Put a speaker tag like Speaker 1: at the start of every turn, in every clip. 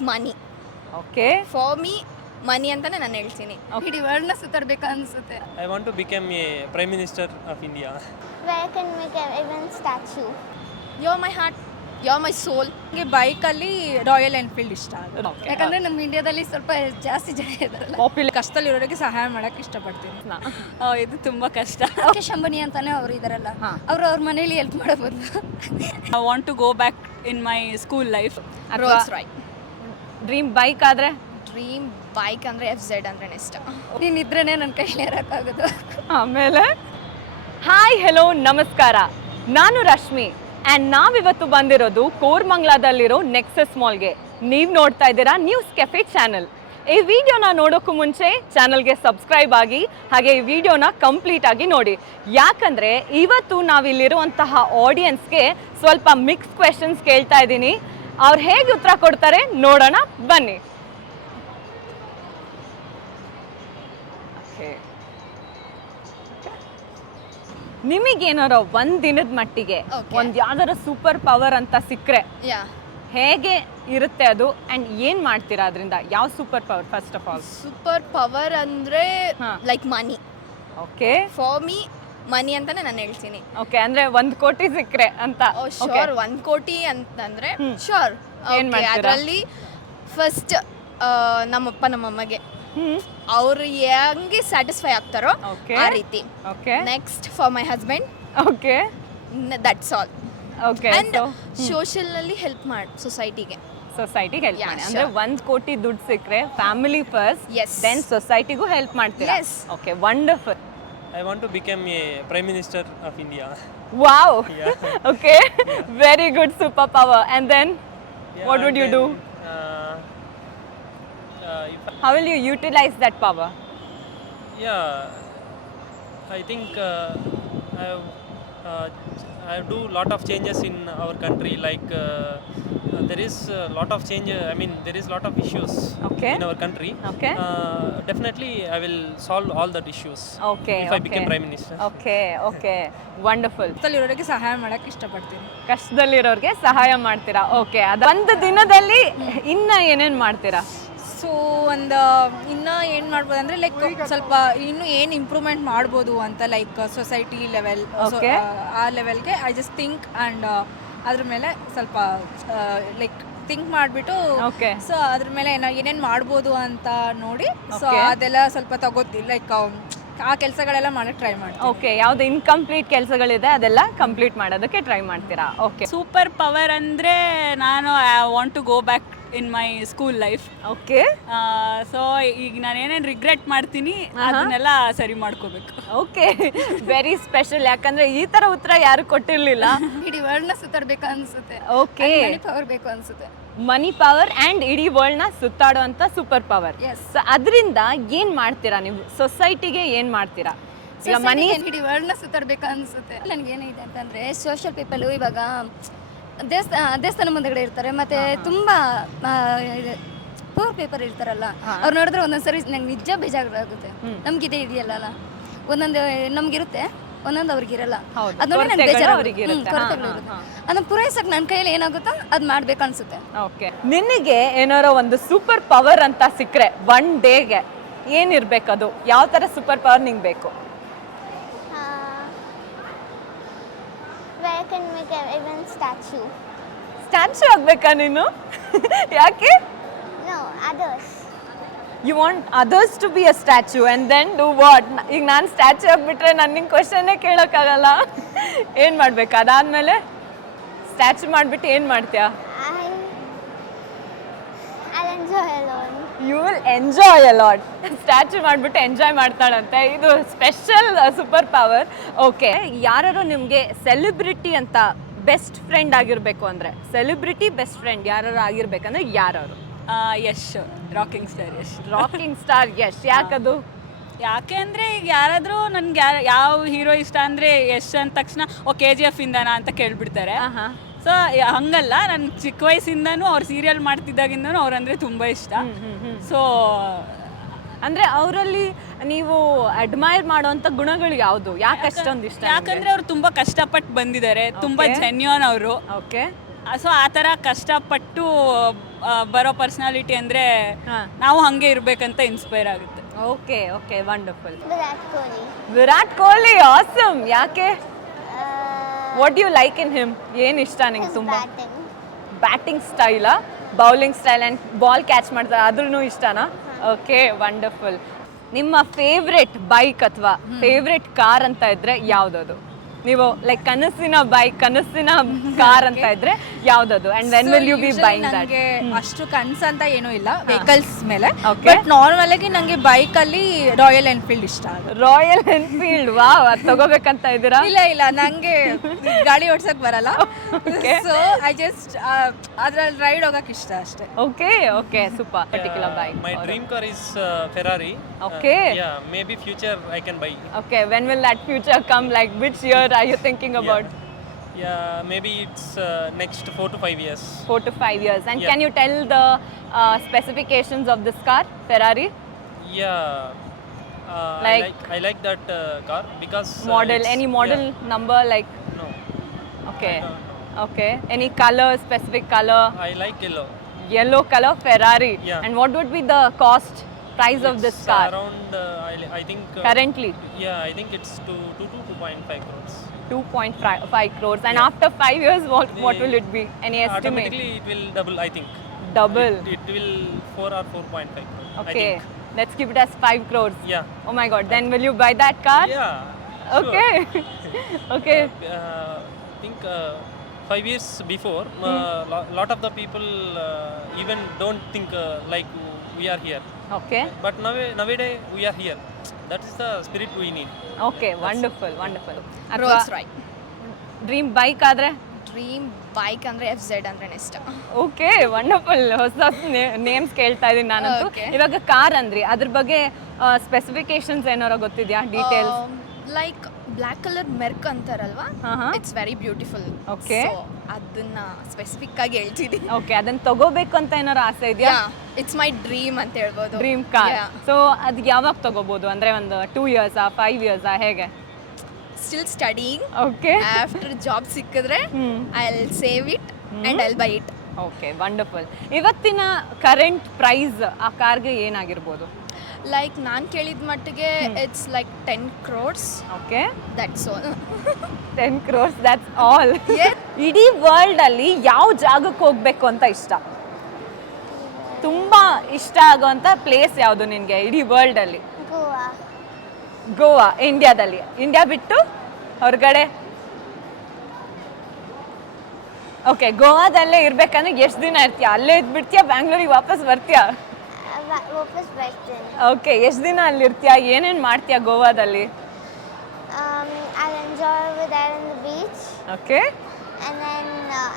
Speaker 1: Money.
Speaker 2: Okay.
Speaker 1: For me money ಅಂತಾನೆ ನಾನು ಹೇಳ್ತೀನಿ.
Speaker 3: ಇಡೀ ವರ್ಲ್ಡ್ನ ಸುತ್ತಾಡ್ಬೇಕು ಅನ್ಸುತ್ತೆ.
Speaker 4: I want to become a Prime Minister of India.
Speaker 5: Where I can make an even statue.
Speaker 1: You are my heart, you are my soul.
Speaker 3: ನನಗೆ ಬೈಕಲ್ಲಿ royal Enfield ಇಷ್ಟ ಆಗುತ್ತೆ.
Speaker 2: Okay.
Speaker 3: ಯಾಕಂದ್ರೆ ನಮ್ಮ ಇಂಡಿಯಾದಲ್ಲಿ ಸ್ವಲ್ಪ ಜಾಸ್ತಿ ಜನ ಇದಾರಲ್ಲ.
Speaker 2: ಪಾಪ್ಯುಲರ್
Speaker 3: ಕಷ್ಟದಲ್ಲಿರೋರಿಗೆ ಸಹಾಯ ಮಾಡಕ್ಕೆ ಇಷ್ಟಪಡ್ತೀನಿ.
Speaker 6: ಇದು ತುಂಬ ಕಷ್ಟ.
Speaker 3: ಮುಖೇಶ್ ಅಂಬಾನಿ ಅಂತಾನೆ ಅವ್ರು ಇದಾರಲ್ಲ, ಅವ್ರ ಮನೇಲಿ ಹೆಲ್ಪ್ ಮಾಡಬಹುದು.
Speaker 6: I want to go back in my school life.
Speaker 1: Rolls Royce.
Speaker 2: Dream bike ಆದ್ರೆ
Speaker 1: ಡ್ರೀಮ್ ಬೈಕ್ ಅಂದರೆ FZ ಅಂದ್ರೆ ಇಷ್ಟ.
Speaker 3: ನೀನಿದ್ರೇನೆ ನನ್ನ ಕೈಲಿ ಇರೋಕ್ಕಾಗೋದು.
Speaker 2: ಆಮೇಲೆ ಹಾಯ್ ಹೆಲೋ ನಮಸ್ಕಾರ, ನಾನು ರಶ್ಮಿ ಆ್ಯಂಡ್ ನಾವಿವತ್ತು ಬಂದಿರೋದು ಕೋರ್ಮಂಗ್ಲಾದಲ್ಲಿರೋ ನೆಕ್ಸಸ್ ಮಾಲ್ಗೆ. ನೀವು ನೋಡ್ತಾ ಇದ್ದೀರಾ ನ್ಯೂಸ್ ಕೆಫೆ ಚಾನಲ್. ಈ ವಿಡಿಯೋನ ನೋಡೋಕ್ಕೂ ಮುಂಚೆ ಚಾನಲ್ಗೆ ಸಬ್ಸ್ಕ್ರೈಬ್ ಆಗಿ, ಹಾಗೆ ಈ ವಿಡಿಯೋನ ಕಂಪ್ಲೀಟ್ ಆಗಿ ನೋಡಿ. ಯಾಕಂದರೆ ಇವತ್ತು ನಾವಿಲ್ಲಿರುವಂತಹ ಆಡಿಯನ್ಸ್ಗೆ ಸ್ವಲ್ಪ ಮಿಕ್ಸ್ ಕ್ವೆಶನ್ಸ್ ಕೇಳ್ತಾ ಇದ್ದೀನಿ. ಅವ್ರು ಹೇಗೆ ಉತ್ತರ ಕೊಡ್ತಾರೆ ನೋಡೋಣ ಬನ್ನಿ. ನಿಮಗೇನಾರ ಒಂದ್ ದಿನದ ಮಟ್ಟಿಗೆ ಒಂದ್ ಯಾವ್ದಾರ ಸೂಪರ್ ಪವರ್ ಅಂತ ಸಿಕ್ಕರೆ
Speaker 1: ಯಾ,
Speaker 2: ಹೇಗೆ ಇರುತ್ತೆ ಅದು ಅಂಡ್ ಏನ್ ಮಾಡ್ತೀರಾ ಅದರಿಂದ? ಯಾವ super power first of all?
Speaker 1: Super power ಅಂದರೆ
Speaker 2: ಹಾ.
Speaker 1: Like money.
Speaker 2: Okay
Speaker 1: for me money ಅಂತಾನೆ ನಾನು ಹೇಳ್ತೀನಿ.
Speaker 2: ಓಕೆ, ಅಂದ್ರೆ 1 ಕೋಟಿ ಸಿಕ್ಕರೆ ಅಂತ.
Speaker 1: ಶೋರ್ 1 ಕೋಟಿ ಅಂತಂದ್ರೆ ಶೋರ್.
Speaker 2: ಏನ್ ಮಾಡ್ತೀರಾ?
Speaker 1: ಅದರಲ್ಲಿ ಫಸ್ಟ್ ನಮ್ಮಪ್ಪ ನಮ್ಮಮ್ಮಗೆ
Speaker 2: ಹ್ಮ್.
Speaker 1: ಅವ್ರು ಹೆಂಗೆ ಸ್ಯಾಟಿಸ್ಫೈ ಆಗ್ತಾರೋ
Speaker 2: Okay.
Speaker 1: ಆ ರೀತಿ.
Speaker 2: Okay
Speaker 1: next for my husband,
Speaker 2: okay
Speaker 1: that's all.
Speaker 2: Okay.
Speaker 1: And social ನಲ್ಲಿ ಹೆಲ್ಪ್ ಮಾಡಿ ಸೊಸೈಟಿಗೆ.
Speaker 2: ಸೊಸೈಟಿಗೆ ಹೆಲ್ಪ್
Speaker 1: Yeah,
Speaker 2: ಮಾಡಿ ಅಂದ್ರೆ
Speaker 1: sure.
Speaker 2: 1 ಕೋಟಿ ದುಡ್ಡು ಸಿಕ್ಕರೆ ಫ್ಯಾಮಿಲಿ ಫಸ್ಟ್,
Speaker 1: Yes.
Speaker 2: ದೆನ್ ಸೊಸೈಟಿಗೂ ಹೆಲ್ಪ್ ಮಾಡ್ತೀರಾ?
Speaker 1: Yes.
Speaker 2: Okay, wonderful.
Speaker 4: I want to become a Prime Minister of India.
Speaker 2: Wow.
Speaker 4: Yeah.
Speaker 2: Okay, very good super power. And then
Speaker 4: Yeah,
Speaker 2: what would
Speaker 4: and
Speaker 2: you
Speaker 4: then,
Speaker 2: do?
Speaker 4: If
Speaker 2: How will you utilize that power?
Speaker 4: I think I do lot of changes in our country. Like there is a lot of change. I mean, there is lot of issues
Speaker 2: Okay.
Speaker 4: in our country.
Speaker 2: Okay.
Speaker 4: Definitely, I will solve all that issues.
Speaker 2: Okay,
Speaker 4: If I become
Speaker 2: okay.
Speaker 4: Prime Minister.
Speaker 2: Okay okay, wonderful.
Speaker 3: ಕಷ್ಟದಲ್ಲಿರೋರಿಗೆ ಸಹಾಯ ಮಾಡಕ್ಕೆ ಇಷ್ಟಪಡ್ತೀನಿ.
Speaker 2: ಕಷ್ಟದಲ್ಲಿರೋರಿಗೆ ಸಹಾಯ ಮಾಡ್ತೀರಾ? Okay, ಅದು ಒಂದು ದಿನದಲ್ಲಿ ಇನ್ನ ಏನೇನ್ ಮಾಡ್ತೀರಾ?
Speaker 3: ಸೊ ಇನ್ನು ಏನು ಮಾಡ್ಬೋದು ಅಂದರೆ ಲೈಕ್ ಸ್ವಲ್ಪ ಇನ್ನೂ ಏನು ಇಂಪ್ರೂವ್ಮೆಂಟ್ ಮಾಡ್ಬೋದು ಅಂತ, ಲೈಕ್ ಸೊಸೈಟಿ ಲೆವೆಲ್,
Speaker 2: Okay.
Speaker 3: ಆ ಲೆವೆಲ್ಗೆ ಐ ಜಸ್ಟ್ ಥಿಂಕ್ ಆ್ಯಂಡ್ ಅದ್ರ ಮೇಲೆ ಸ್ವಲ್ಪ ಲೈಕ್ ಥಿಂಕ್ ಮಾಡಿಬಿಟ್ಟು,
Speaker 2: Okay.
Speaker 3: ಸೊ ಅದ್ರ ಮೇಲೆ ಏನೇನು ಮಾಡ್ಬೋದು ಅಂತ ನೋಡಿ, ಸೊ
Speaker 2: Okay.
Speaker 3: ಅದೆಲ್ಲ ಸ್ವಲ್ಪ ತಗೋತೀನಿ, ಲೈಕ್ ಆ ಕೆಲಸಗಳೆಲ್ಲ ಮಾಡೋಕ್ಕೆ ಟ್ರೈ ಮಾಡ್ತೀನಿ.
Speaker 2: ಓಕೆ, ಯಾವ್ದು ಇನ್ಕಂಪ್ಲೀಟ್ ಕೆಲಸಗಳಿದೆ ಅದೆಲ್ಲ ಕಂಪ್ಲೀಟ್ ಮಾಡೋದಕ್ಕೆ ಟ್ರೈ ಮಾಡ್ತೀರಾ? ಓಕೆ
Speaker 6: ಸೂಪರ್ ಪವರ್ ಅಂದರೆ ನಾನು I want to go back in my school life.
Speaker 2: Okay
Speaker 6: so ಈಗ ನಾನು ಏನೇನು ರಿಗ್ರೆಟ್ ಮಾಡ್ತೀನಿ ಅದನ್ನೆಲ್ಲ ಸರಿ ಮಾಡ್ಕೋಬೇಕು.
Speaker 2: Okay, very special. ಯಾಕಂದ್ರೆ ಈ ತರ ಉತ್ತರ ಯಾರು ಕೊಟ್ಟಿರ್ಲಿಲ್ಲ.
Speaker 3: ಇಡೀ ವರ್ಲ್ಡ್ನ ಸುತ್ತಾಡ್ಬೇಕು ಅನ್ಸುತ್ತೆ.
Speaker 2: ಓಕೆ,
Speaker 3: ಪವರ್ ಬೇಕು ಅನ್ಸುತ್ತೆ.
Speaker 2: ಮನಿ ಪವರ್ ಅಂಡ್ ಇಡೀ ವರ್ಲ್ಡ್ ನ ಸುತ್ತಾಡುವಂತ ಸೂಪರ್ ಪವರ್.
Speaker 3: Yes.
Speaker 2: ಸೊ ಅದರಿಂದ ಏನ್ ಮಾಡ್ತೀರಾ ನೀವು? ಸೊಸೈಟಿಗೆ ಏನ್ ಮಾಡ್ತೀರಾ? ಈಗ ಮನಿ
Speaker 3: ಇಡೀ ವರ್ಲ್ಡ್ನ ಸುತ್ತಾಡ್ಬೇಕು ಅನ್ಸುತ್ತೆ. ನನಗೇನಿದೆ ಅಂತಂದರೆ ಸೋಷಿಯಲ್ ಪೀಪಲು ಇವಾಗ ದೇವಸ್ಥಾನ ಮುಂದೆಗಡೆ ಇರ್ತಾರೆ, ಮತ್ತು ತುಂಬ ಪೂರ್ ಪೇಪರ್ ಇರ್ತಾರಲ್ಲ, ಅವ್ರು ನೋಡಿದ್ರೆ ಒಂದೊಂದ್ಸರಿ ನಂಗೆ ನಿಜ ಬೇಜಾರಾಗುತ್ತೆ. ನಮ್ಗಿದೆ ಇದೆಯಲ್ಲ, ಒಂದೊಂದು ನಮ್ಗಿರುತ್ತೆ, ಒಂದೊಂದು ಅವ್ರಿಗಿರಲ್ಲ.
Speaker 2: ಹೌದು,
Speaker 3: ಅದು ನೋಡಿ ನಂಗೆ
Speaker 2: ಕೊರತೆಗಳು
Speaker 3: ಬೇಜಾರು,
Speaker 2: ಅವ್ರಿಗಿರುತ್ತೆ.
Speaker 3: ಅದನ್ನ ಪೂರೈಸಕ್ಕೆ ನನ್ನ ಕೈಯಲ್ಲಿ ಏನಾಗುತ್ತೋ ಅದು ಮಾಡ್ಬೇಕು ಅನ್ಸುತ್ತೆ.
Speaker 2: ಓಕೆ, ನಿನಗೆ ಏನಾರೋ ಒಂದು ಸೂಪರ್ ಪವರ್ ಅಂತ ಸಿಕ್ಕರೆ 1 ಡೇಗೆ ಏನಿರ್ಬೇಕದು? ಯಾವ ತರ ಸೂಪರ್ ಪವರ್ ನಿಂಗೆ ಬೇಕು?
Speaker 5: Where I can make an even statue.
Speaker 2: Statue ಆಗ್ಬೇಕಾ ನೀನು? ಯಾಕೆ?
Speaker 5: No, others.
Speaker 2: You want others to be a statue and then do what? ಈಗ ನಾನು ಸ್ಟ್ಯಾಚ್ಯೂ ಆಗಿಬಿಟ್ರೆ ನಾನು ನಿಂಗೆ ಕ್ವಶನ್ನೇ ಕೇಳೋಕ್ಕಾಗಲ್ಲ. ಏನು ಮಾಡ್ಬೇಕು ಅದಾದಮೇಲೆ? ಸ್ಟ್ಯಾಚ್ಯೂ ಮಾಡಿಬಿಟ್ಟು ಏನು ಮಾಡ್ತೀಯಾ?
Speaker 5: I'll enjoy alone.
Speaker 2: You will enjoy a lot. Statue ಮಾಡಿಬಿಟ್ಟು ಎಂಜಾಯ್ ಮಾಡ್ತಾಳಂತೆ. ಇದು ಸ್ಪೆಷಲ್ ಸೂಪರ್ ಪವರ್. ಓಕೆ, ಯಾರು ನಿಮಗೆ ಸೆಲೆಬ್ರಿಟಿ ಅಂತ ಬೆಸ್ಟ್ ಫ್ರೆಂಡ್ ಆಗಿರಬೇಕು ಅಂದರೆ, ಸೆಲೆಬ್ರಿಟಿ ಬೆಸ್ಟ್ ಫ್ರೆಂಡ್ ಯಾರು ಆಗಿರ್ಬೇಕಂದ್ರೆ ಯಾರು?
Speaker 6: Yash, rocking star Yash.
Speaker 2: Rocking star Yash. ಯಾಕದು?
Speaker 6: ಯಾಕೆ ಅಂದರೆ ಈಗ ಯಾರಾದರೂ ನನಗೆ ಯಾವ ಹೀರೋ ಇಷ್ಟ ಅಂದರೆ ಯಶ್ ಅಂದ ತಕ್ಷಣ KGF ಇಂದನಾ ಅಂತ ಕೇಳಿಬಿಡ್ತಾರೆ. ಸೊ ಹಂಗಲ್ಲ, ನನ್ನ ಚಿಕ್ಕ ವಯಸ್ಸಿಂದನೂ ಅವ್ರು ಸೀರಿಯಲ್ ಮಾಡ್ತಿದ್ದಾಗಿಂದನೂ ಅವ್ರಂದರೆ ತುಂಬ ಇಷ್ಟ. ಸೊ
Speaker 2: ಅಂದರೆ ಅವರಲ್ಲಿ ನೀವು ಅಡ್ಮೈರ್ ಮಾಡೋವಂಥ ಗುಣಗಳು ಯಾವುದು? ಯಾಕೆ ಅಷ್ಟೊಂದು ಇಷ್ಟ?
Speaker 6: ಯಾಕಂದರೆ ಅವ್ರು ತುಂಬ ಕಷ್ಟಪಟ್ಟು ಬಂದಿದ್ದಾರೆ, ತುಂಬ ಜೆನ್ಯೂನ್ ಅವರು.
Speaker 2: ಓಕೆ,
Speaker 6: ಸೊ ಆ ಥರ ಕಷ್ಟಪಟ್ಟು ಬರೋ ಪರ್ಸನಾಲಿಟಿ ಅಂದರೆ
Speaker 2: ಹಾ.
Speaker 6: ನಾವು ಹಾಗೆ ಇರಬೇಕಂತ ಇನ್ಸ್ಪೈರ್ ಆಗುತ್ತೆ.
Speaker 2: Okay okay wonderful.
Speaker 5: Virat Kohli.
Speaker 2: Virat Kohli awesome. ಯಾಕೆ?
Speaker 5: Uh,
Speaker 2: what you like in him? ಏನು ಇಷ್ಟ ನಿಂಗೆ
Speaker 5: his
Speaker 2: ತುಂಬ?
Speaker 5: batting.
Speaker 2: ಬ್ಯಾಟಿಂಗ್ ಸ್ಟೈಲಾ, bowling style and ball catch ಮಾಡ್ತಾರೆ ಅದ್ರೂ ಇಷ್ಟನಾ? Okay wonderful. ನಿಮ್ಮ ಫೇವ್ರೆಟ್ ಬೈಕ್ ಅಥವಾ ಫೇವ್ರೆಟ್ ಕಾರ್ ಅಂತ ಇದ್ರೆ ಯಾವುದದು? ನೀವು ಲೈಕ್ ಕನಸಿನ ಬೈಕ್, ಕನಸಿನ ಕಾರ್ ಅಂತ ಇದ್ರೆ ಯಾವುದದು? And when will you be buying that?
Speaker 7: ನನಗೆ ಅಷ್ಟು ಕನ್ಸು ಅಂತ ಏನೂ ಇಲ್ಲ ವೆಹಿಕಲ್ಸ್ ಮೇಲೆ.
Speaker 2: Okay.
Speaker 7: ಬಟ್ ನಾರ್ಮಲ್ ಆಗಿ ನನಗೆ ಬೈಕಲ್ಲಿ ರಾಯಲ್ ಎನ್ಫೀಲ್ಡ್ ಇಷ್ಟ ಆಗುತ್ತೆ.
Speaker 2: ರಾಯಲ್ ಎನ್ಫೀಲ್ಡ್, ವಾವ್, ಅದು ತಗೋಬೇಕಂತ ಇದ್ದೀರಾ?
Speaker 7: ಇಲ್ಲ ನಂಗೆ ಗಾಡಿ ಓಡ್ಸಕ್ ಬರಲ್ಲ. ಸೊ ಐ ಜಸ್ಟ್ ಅದ್ರಲ್ಲಿ ರೈಡ್ ಹೋಗಕ್ ಇಷ್ಟ ಅಷ್ಟೇ.
Speaker 2: Okay okay super. Particular bike.
Speaker 4: My dream car is Ferrari.
Speaker 2: Okay.
Speaker 4: Yeah, maybe future I can buy.
Speaker 2: Okay, when will that future come? Like which year are you thinking about?
Speaker 4: Yeah, maybe it's next 4 to 5 years.
Speaker 2: 4 to 5 years. And
Speaker 4: Yeah.
Speaker 2: can you tell the specifications of this car, Ferrari?
Speaker 4: Yeah.
Speaker 2: Like-
Speaker 4: I like that car because
Speaker 2: Model,
Speaker 4: it's-
Speaker 2: any model number like?
Speaker 4: Yeah, no,
Speaker 2: Okay.
Speaker 4: I don't
Speaker 2: Okay. Any color, specific color?
Speaker 4: I like yellow.
Speaker 2: Yellow color Ferrari.
Speaker 4: Yeah.
Speaker 2: And what would be the cost price of this
Speaker 4: It's
Speaker 2: car
Speaker 4: around I think
Speaker 2: currently?
Speaker 4: Yeah, I think it's 2.5 crores.
Speaker 2: 2.5 crores. And after 5 years, what will it be? Any estimate?
Speaker 4: Automatically it will double, I think.
Speaker 2: Double.
Speaker 4: It will 4 or 4.5 crores. I
Speaker 2: Okay.
Speaker 4: think.
Speaker 2: Let's keep it as 5 crores.
Speaker 4: Yeah.
Speaker 2: Oh my god. Then will you buy that car?
Speaker 4: Yeah.
Speaker 2: Okay. Okay.
Speaker 4: I think 5 years before, lot of the people even don't think like we are here.
Speaker 2: Okay.
Speaker 4: But nowadays we are here. That is the spirit we need.
Speaker 2: Okay. Wonderful. Wonderful.
Speaker 1: Rolls Royce.
Speaker 2: Dream bike ಆದ್ರೆ?
Speaker 1: Dream bike ಅಂದರೆ FZ ಅಂದ್ರೆ ಇಷ್ಟ.
Speaker 2: Okay wonderful. ಹೊಸ names ಕೇಳ್ತಾ ಇದೀನಿ ನಾನಂತೂ.
Speaker 1: Okay.
Speaker 2: ಇವಾಗ car ಅಂದ್ರಿ, ಅದ್ರ ಬಗ್ಗೆ ಸ್ಪೆಸಿಫಿಕೇಶನ್ಸ್ ಏನಾರ ಗೊತ್ತಿದ್ಯಾ? Details?
Speaker 1: Like black colour Merc ಅಂತಾರಲ್ವಾ,
Speaker 2: Uh-huh.
Speaker 1: It's very beautiful.
Speaker 2: Okay.
Speaker 1: ಅದನ್ನ ಸ್ಪೆಸಿಫಿಕ್ ಆಗಿ ಹೇಳ್ತಿದ್ದೀನಿ.
Speaker 2: ಓಕೆ. ಅದನ್ನ ತಗೋಬೇಕು ಅಂತ ಏನಾರ ಆಸೆ ಇದೆಯಾ?
Speaker 1: ಇಟ್ಸ್ ಮೈ ಡ್ರೀಮ್ ಅಂತ ಹೇಳ್ಬೋದು.
Speaker 2: Dream car.
Speaker 1: Yeah.
Speaker 2: ಸೊ ಅದು ಯಾವಾಗ ತಗೋಬಹುದು? ಅಂದ್ರೆ ಒಂದು 2 years 5 years ಹೇಗೆ?
Speaker 1: Still studying.
Speaker 2: Okay.
Speaker 1: After job ಸಿಕ್ಕಿದ್ರೆ I will save it and I will buy it.
Speaker 2: Okay wonderful. ಇವತ್ತಿನ ಕರೆಂಟ್ ಪ್ರೈಸ್ ಆ ಕಾರ್ಗೆ ಏನಾಗಿರ್ಬೋದು?
Speaker 1: ಲೈಕ್ ನಾನು ಕೇಳಿದ ಮಟ್ಟಿಗೆ it's like 10 crores.
Speaker 2: Okay.
Speaker 1: That's all.
Speaker 2: 10 crores, that's all.
Speaker 1: Yeah.
Speaker 2: ಇಡೀ ವರ್ಲ್ಡ್ ಅಲ್ಲಿ ಯಾವ ಜಾಗಕ್ಕೆ ಹೋಗ್ಬೇಕು ಅಂತ ಇಷ್ಟ? ತುಂಬಾ ಇಷ್ಟ ಆಗುವಂತ ಪ್ಲೇಸ್ ಯಾವುದು ನಿನ್ಗೆ ಇಡೀ ವರ್ಲ್ಡ್ ಅಲ್ಲಿ?
Speaker 5: Goa.
Speaker 2: ಗೋವಾ. ಇಂಡಿಯಾದಲ್ಲಿ? ಇಂಡಿಯಾ ಬಿಟ್ಟು ಹೊರಗಡೆ? ಓಕೆ. ಗೋವಾದಲ್ಲೇ ಇರ್ಬೇಕಂದ್ರೆ ಎಷ್ಟು ದಿನ ಇರ್ತೀಯ? ಅಲ್ಲೇ ಇದ್ಬಿಡ್ತೀಯಾ? ಬ್ಯಾಂಗ್ಳೂರಿಗೆ ವಾಪಸ್ ಬರ್ತೀಯಾ?
Speaker 5: Wapas Western.
Speaker 2: ಓಕೆ. ಎಷ್ಟು ದಿನ ಅಲ್ಲಿ ಇರ್ತೀಯ? ಏನೇನು ಮಾಡ್ತೀಯಾ ಗೋವಾದಲ್ಲಿ?
Speaker 5: I'll enjoy over there on the beach,
Speaker 2: okay.
Speaker 5: and then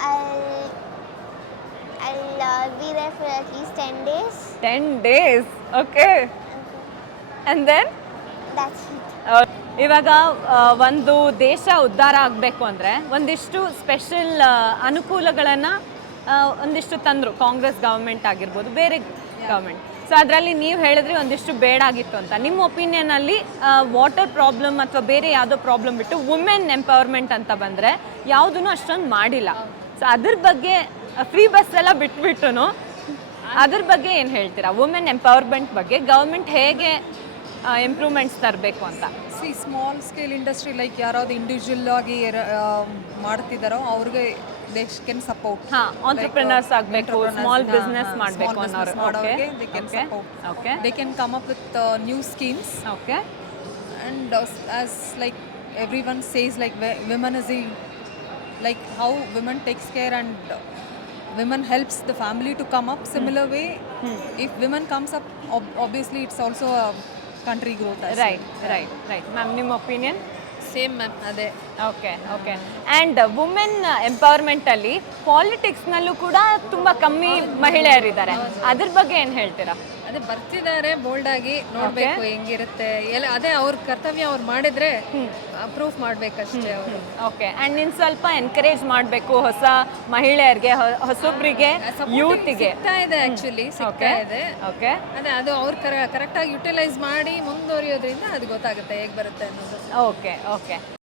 Speaker 5: I'll be there for at least 10 days.
Speaker 2: 10 days. Okay. And then?
Speaker 5: That's it.
Speaker 2: ಇವಾಗ ಒಂದು ದೇಶ ಉದ್ಧಾರ ಆಗಬೇಕು ಅಂದರೆ ಒಂದಿಷ್ಟು ಸ್ಪೆಷಲ್ ಅನುಕೂಲಗಳನ್ನು ಒಂದಿಷ್ಟು ತಂದರು. ಕಾಂಗ್ರೆಸ್ ಗೌರ್ಮೆಂಟ್ ಆಗಿರ್ಬೋದು, ಬೇರೆ ಗೌರ್ಮೆಂಟ್. ಸೊ ಅದರಲ್ಲಿ ನೀವು ಹೇಳಿದ್ರಿ ಒಂದಿಷ್ಟು ಬೇಡಾಗಿತ್ತು ಅಂತ. ನಿಮ್ಮ ಒಪಿನಿಯನಲ್ಲಿ ವಾಟರ್ ಪ್ರಾಬ್ಲಮ್ ಅಥವಾ ಬೇರೆ ಯಾವುದೋ ಪ್ರಾಬ್ಲಮ್ ಬಿಟ್ಟು ವುಮೆನ್ ಎಂಪವರ್ಮೆಂಟ್ ಅಂತ ಬಂದರೆ ಯಾವುದೂ ಅಷ್ಟೊಂದು ಮಾಡಿಲ್ಲ. ಸೊ ಅದ್ರ ಬಗ್ಗೆ ಫ್ರೀ ಬಸ್ ಎಲ್ಲ ಬಿಟ್ಬಿಟ್ಟು ಅದ್ರ ಬಗ್ಗೆ ಏನು ಹೇಳ್ತೀರಾ? ವುಮೆನ್ ಎಂಪವರ್ಮೆಂಟ್ ಬಗ್ಗೆ ಗೌರ್ಮೆಂಟ್ ಹೇಗೆ ಇಂಪ್ರೂವ್ಮೆಂಟ್ಸ್ ತರಬೇಕು ಅಂತ?
Speaker 8: ಸ್ಮಾಲ್ ಸ್ಕೇಲ್ ಇಂಡಸ್ಟ್ರಿ ಲೈಕ್ ಯಾರಾவது ಇಂಡಿವಿಜುವಲ್ ಆಗಿ ಮಾಡ್ತಿದ್ದಾರೋ ಅವ್ರಿಗೆ ದೇ ಕ್ಯಾನ್ ಸಪೋರ್ಟ್.
Speaker 2: ಹಾ, ಆಂಟ್ರಪ್ರಿನರ್ಸ್ ಆಗಬೇಕು, ಸ್ಮಾಲ್ ಬಿಸ್ನೆಸ್ ಮಾಡಬೇಕು ಅನ್ನೋರು. Okay.
Speaker 8: They can support.
Speaker 2: Okay.
Speaker 8: They can come up with new schemes.
Speaker 2: Okay.
Speaker 8: And as like everyone says, like women is like how women takes care and women helps the family to come up. Similar way, if women comes up, obviously it's also a country growth as
Speaker 2: right right right. Ma'am, ನಿಮ್ಮ opinion?
Speaker 7: Same ma'am ಅದೇ.
Speaker 2: Okay okay. And women ಎಂಪವರ್ಮೆಂಟಲ್ಲಿ ಪಾಲಿಟಿಕ್ಸ್ನಲ್ಲೂ ಕೂಡ ತುಂಬ ಕಮ್ಮಿ ಮಹಿಳೆಯರಿದ್ದಾರೆ. ಅದ್ರ ಬಗ್ಗೆ ಏನು ಹೇಳ್ತೀರಾ?
Speaker 7: ಅದೇ ಬರ್ತಿದ್ದಾರೆ ಬೋಲ್ಡ್ ಆಗಿ, ನೋಡ್ಬೇಕು ಹೆಂಗಿರುತ್ತೆ ಎಲ್ಲ. ಅದೇ ಅವ್ರ ಕರ್ತವ್ಯ ಅವ್ರು ಮಾಡಿದ್ರೆ ಪ್ರೂಫ್ ಮಾಡ್ಬೇಕಷ್ಟೇ ಅವರು.
Speaker 2: ಓಕೆ. ಆ್ಯಂಡ್ ನೀನು ಸ್ವಲ್ಪ ಎನ್ಕರೇಜ್ ಮಾಡಬೇಕು ಹೊಸ ಮಹಿಳೆಯರಿಗೆ, ಹೊಸೊಬ್ರಿಗೆ, ಯೂತಿಗೆ.
Speaker 7: ಸಿಗ್ತಾ ಇದೆ ಆಕ್ಚುಲಿ, ಸಿಗ್ತಾ ಇದೆ.
Speaker 2: ಓಕೆ.
Speaker 7: ಅದೇ ಅದು ಅವ್ರು ಕರೆಕ್ಟಾಗಿ ಯುಟಿಲೈಸ್ ಮಾಡಿ ಮುಂದುವರಿಯೋದ್ರಿಂದ ಅದು ಗೊತ್ತಾಗುತ್ತೆ ಹೇಗೆ ಬರುತ್ತೆ ಅನ್ನೋದು.
Speaker 2: Okay okay.